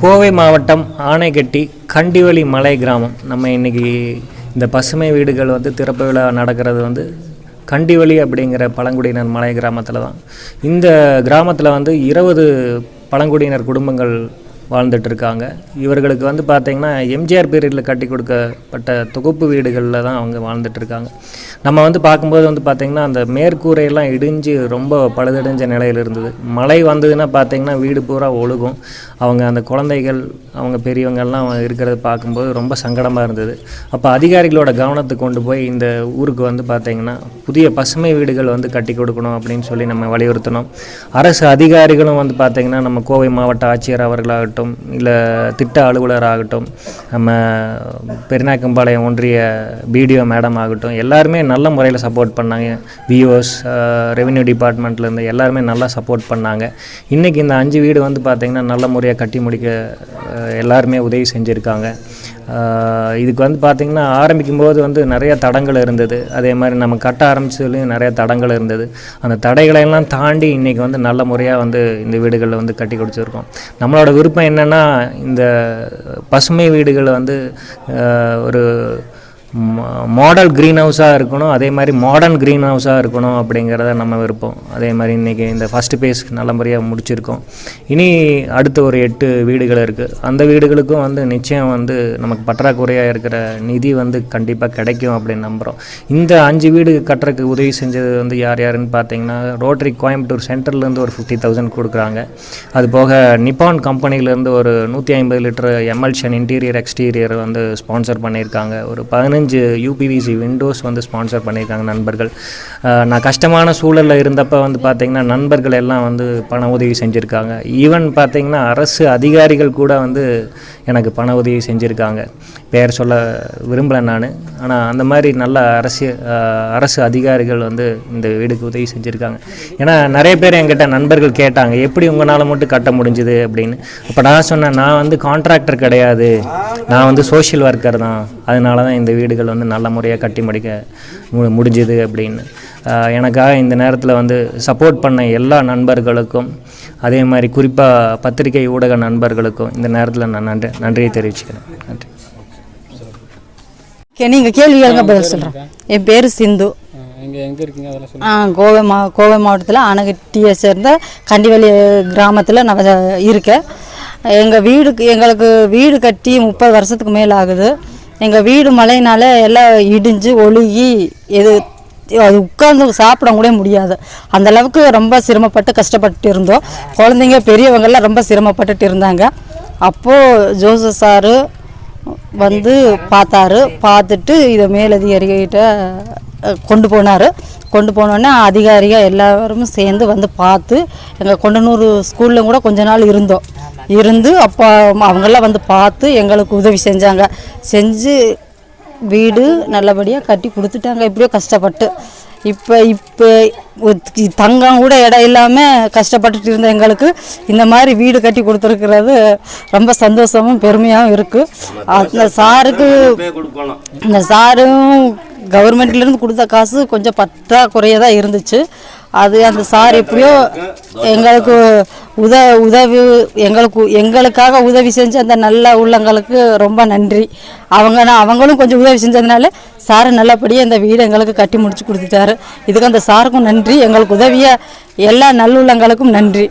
கோவை மாவட்டம் ஆனைக்கட்டி கண்டிவெளி மலை கிராமம். நம்ம இன்றைக்கி இந்த பசுமை வீடுகள் திறப்பு விழா நடக்கிறது கண்டிவெளி அப்படிங்கிற பழங்குடியினர் மலை கிராமத்தில் தான். இந்த கிராமத்தில் 20 பழங்குடியினர் குடும்பங்கள் வாழ்ந்துட்டு இருக்காங்க. இவர்களுக்கு பார்த்திங்கன்னா எம்ஜிஆர் பீரியடில் கட்டி கொடுக்கப்பட்ட தொகுப்பு வீடுகளில் தான் அவங்க வாழ்ந்துட்டு இருக்காங்க. நம்ம பார்க்கும்போது பார்த்திங்கன்னா அந்த மேற்கூரையெல்லாம் இடிஞ்சு ரொம்ப பழுதடைஞ்ச நிலையில் இருந்தது. மழை வந்ததுன்னா பார்த்திங்கன்னா வீடு பூரா ஒழுகும். அவங்க அந்த குழந்தைகள் அவங்க பெரியவங்கள்லாம் இருக்கிறத பார்க்கும்போது ரொம்ப சங்கடமாக இருந்தது. அப்போ அதிகாரிகளோட கவனத்துக்கு கொண்டு போய் இந்த ஊருக்கு பார்த்திங்கன்னா புதிய பசுமை வீடுகள் கட்டி கொடுக்கணும் அப்படின்னு சொல்லி நம்ம வலியுறுத்தினோம். அரசு அதிகாரிகளும் பார்த்திங்கன்னா நம்ம கோவை மாவட்ட ஆட்சியர் அவர்களாகட்டும், இல்லை திட்ட அலுவலர் ஆகட்டும், நம்ம பெருநாயக்கம்பாளையம் ஒன்றிய பிடிஓ மேடம் ஆகட்டும், எல்லாருமே நல்ல முறையில் சப்போர்ட் பண்ணாங்க. விஓஸ், ரெவென்யூ டிபார்ட்மெண்ட்லேருந்து எல்லாருமே நல்லா சப்போர்ட் பண்ணாங்க. இன்றைக்கி இந்த 5 வீடு பார்த்திங்கன்னா நல்ல முறையாக கட்டி முடிக்க எல்லாருமே உதவி செஞ்சுருக்காங்க. இதுக்கு பார்த்திங்கன்னா ஆரம்பிக்கும்போது நிறைய தடங்கள் இருந்தது. அதே மாதிரி நம்ம கட்ட ஆரம்பித்ததுலேயும் நிறைய தடங்கள் இருந்தது. அந்த தடைகளையெல்லாம் தாண்டி இன்றைக்கி நல்ல முறையாக இந்த வீடுகளில் கட்டி கொடுத்துருக்கோம். நம்மளோட விருப்பம் என்னென்னா, இந்த பசுமை வீடுகள் ஒரு மாடல் க்ரீன் ஹவுஸாக இருக்கணும், அதே மாதிரி மாடர்ன் க்ரீன் ஹவுஸாக இருக்கணும் அப்படிங்கிறத நம்ம விருப்பம். அதே மாதிரி இன்றைக்கி இந்த ஃபஸ்ட்டு பேஸ் நல்ல முறையாக முடிச்சிருக்கோம். இனி அடுத்த ஒரு 8 வீடுகள் இருக்குது. அந்த வீடுகளுக்கும் நிச்சயம் நமக்கு பற்றாக்குறையாக இருக்கிற நிதி கண்டிப்பாக கிடைக்கும் அப்படின்னு நம்புகிறோம். இந்த 5 வீடு கட்டுறதுக்கு உதவி செஞ்சது யாருன்னு பார்த்தீங்கன்னா, ரோட்டரி கோயம்புத்தூர் சென்டர்லேருந்து ஒரு 50,000 கொடுக்குறாங்க. அது போக நிப்பான் கம்பெனிலேருந்து ஒரு 150 litre emulsion interior exterior sponsor பண்ணியிருக்காங்க. ஒரு 15 யூபிவிசி விண்டோஸ் ஸ்பான்சர் பண்ணியிருக்காங்க நண்பர்கள். நான் கஷ்டமான சூழலில் இருந்தப்போ பார்த்திங்கன்னா நண்பர்கள் எல்லாம் பண உதவி செஞ்சுருக்காங்க. ஈவன் பார்த்திங்கன்னா அரசு அதிகாரிகள் கூட எனக்கு பண உதவி செஞ்சுருக்காங்க. பெயர் சொல்ல விரும்பலை நான். ஆனால் அந்த மாதிரி நல்ல அரசு அதிகாரிகள் இந்த வீடுக்கு உதவி செஞ்சுருக்காங்க. ஏன்னா நிறைய பேர் என்கிட்ட நண்பர்கள் கேட்டாங்க, எப்படி உங்களால் மட்டும் கட்ட முடிஞ்சுது அப்படின்னு. அப்போ நான் சொன்னேன், நான் கான்ட்ராக்டர் கிடையாது, நான் சோஷியல் ஒர்க்கர் தான். அதனால தான் இந்த வீடுகள் நல்ல முறையாக கட்டி முடிக்க முடிஞ்சுது அப்படின்னு. எனக்காக இந்த நேரத்தில் சப்போர்ட் பண்ண எல்லா நண்பர்களுக்கும், அதே மாதிரி குறிப்பாக பத்திரிகை ஊடக நண்பர்களுக்கும் இந்த நேரத்தில் நான் நன்றியை தெரிவிச்சுக்கிறேன். நன்றி. நீங்கள் கேள்வி கேளுங்க, பதில் சொல்கிறேன். என் பேர் சிந்து. கோவை மாவட்டத்தில் ஆனைக்கட்டியை சேர்ந்த கண்டிவெளி கிராமத்தில் நான் இருக்கேன். எங்களுக்கு வீடு கட்டி 30 வருஷத்துக்கு மேலே ஆகுது. எங்கள் வீடு மழையினால எல்லாம் இடிஞ்சு ஒழுகி அது உட்கார்ந்து சாப்பிட கூட முடியாது. அந்தளவுக்கு ரொம்ப சிரமப்பட்டு கஷ்டப்பட்டு இருந்தோம். குழந்தைங்க பெரியவங்கெல்லாம் ரொம்ப சிரமப்பட்டுட்டு இருந்தாங்க. அப்போது ஜோசப் சாரு பார்த்துட்டு இதை மேலதிகாரிகிட்ட கொண்டு போனோன்னே அதிகாரிகள் எல்லாரும் சேர்ந்து பார்த்து எங்கள் கொண்டனூர் ஸ்கூலில் கூட கொஞ்ச நாள் இருந்து அப்போ அவங்கெல்லாம் பார்த்து எங்களுக்கு உதவி செஞ்சு வீடு நல்லபடியாக கட்டி கொடுத்துட்டாங்க. எப்படியோ கஷ்டப்பட்டு இப்போ தங்கம் கூட இடம் இல்லாமல் கஷ்டப்பட்டுட்டு இருந்த எங்களுக்கு இந்த மாதிரி வீடு கட்டி கொடுத்துருக்கிறது ரொம்ப சந்தோஷமும் பெருமையாகவும் இருக்குது. அந்த சாரும் கவர்மெண்ட்லேருந்து கொடுத்த காசு கொஞ்சம் பற்றாக்குறையாக தான் இருந்துச்சு. அந்த சார் எப்படியோ எங்களுக்கு எங்களுக்காக உதவி செஞ்ச அந்த நல்ல உள்ளங்களுக்கு ரொம்ப நன்றி. அவங்களும் கொஞ்சம் உதவி செஞ்சதுனால சார் நல்லபடியாக இந்த வீடு எங்களுக்கு கட்டி முடிச்சு கொடுத்துட்டாரு. இதுக்கு அந்த சாருக்கும் நன்றி. எங்களுக்கு உதவிய எல்லா நல்லுள்ளங்களுக்கும் நன்றி.